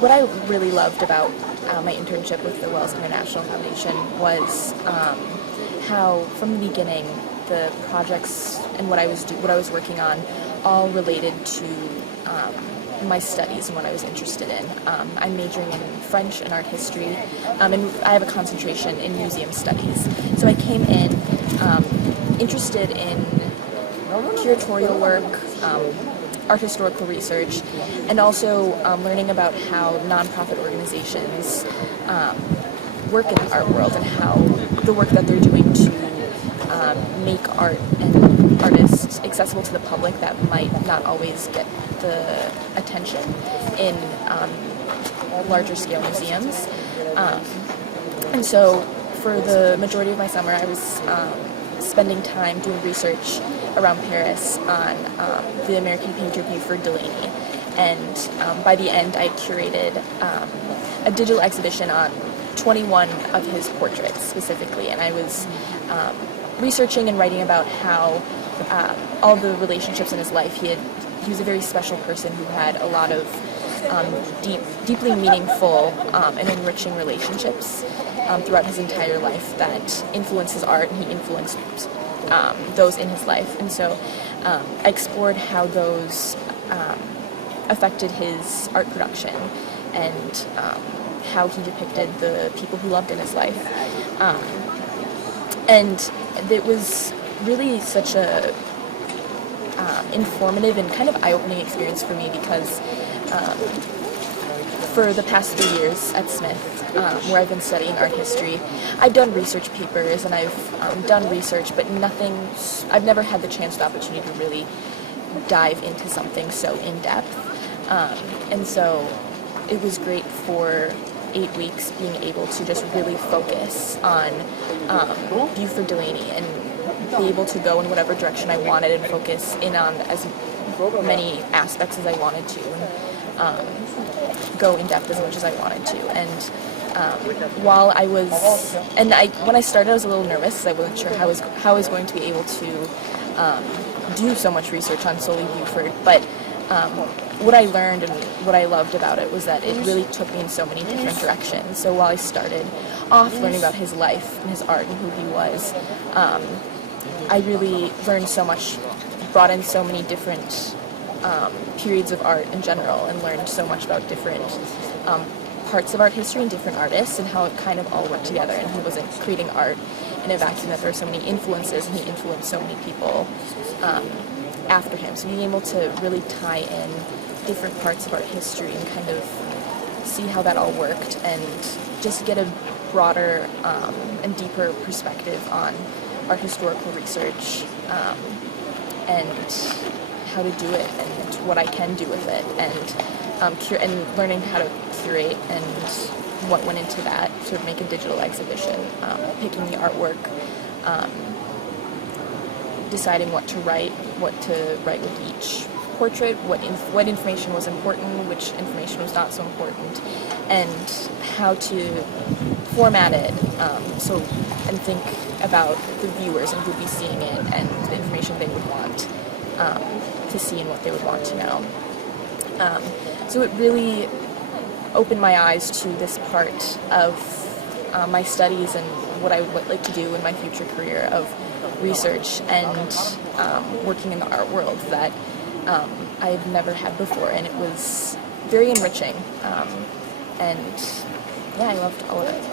what I really loved about my internship with the Wells International Foundation was how, from the beginning, the projects and what I was working on all related to my studies and what I was interested in. I'm majoring in French and art history, and I have a concentration in museum studies. So I came in interested in curatorial work, art historical research, and also learning about how nonprofit organizations work in the art world and how the work that they're doing to make art and artists accessible to the public that might not always get the attention in larger scale museums. And so for the majority of my summer I was spending time doing research around Paris on the American painter Buford Delaney, and by the end I curated a digital exhibition on 21 of his portraits specifically, and I was researching and writing about how all the relationships in his life, he was a very special person who had a lot of deeply meaningful and enriching relationships throughout his entire life that influenced his art, and he influenced those in his life. And so I explored how those affected his art production and how he depicted the people who loved in his life. And it was really such a informative and kind of eye-opening experience for me, because for the past 3 years at Smith, where I've been studying art history, I've done research papers and I've done research, but I've never had the chance or the opportunity to really dive into something so in-depth. And so it was great for 8 weeks being able to just really focus on Buford Delaney and be able to go in whatever direction I wanted and focus in on as many aspects as I wanted to, and go in depth as much as I wanted to. And while I was, when I started, I was a little nervous because I wasn't sure how I was going to be able to do so much research on solely Buford, but what I learned and what I loved about it was that it really took me in so many different directions. So while I started off learning about his life and his art and who he was, I really learned so much, brought in so many different periods of art in general, and learned so much about different parts of art history and different artists and how it kind of all worked together, and he wasn't creating art in a vacuum, that there were so many influences and he influenced so many people after him. So being able to really tie in different parts of art history and kind of see how that all worked, and just get a broader and deeper perspective on art historical research and how to do it and what I can do with it, and learning how to curate and what went into that to make a digital exhibition, picking the artwork, deciding what to write with each portrait, what information was important, which information was not so important, and how to format it, and think about the viewers and who would be seeing it and the information they would want to see and what they would want to know. So it really opened my eyes to this part of my studies and what I would like to do in my future career of research and working in the art world that I've never had before, and it was very enriching, and yeah, I loved all of it.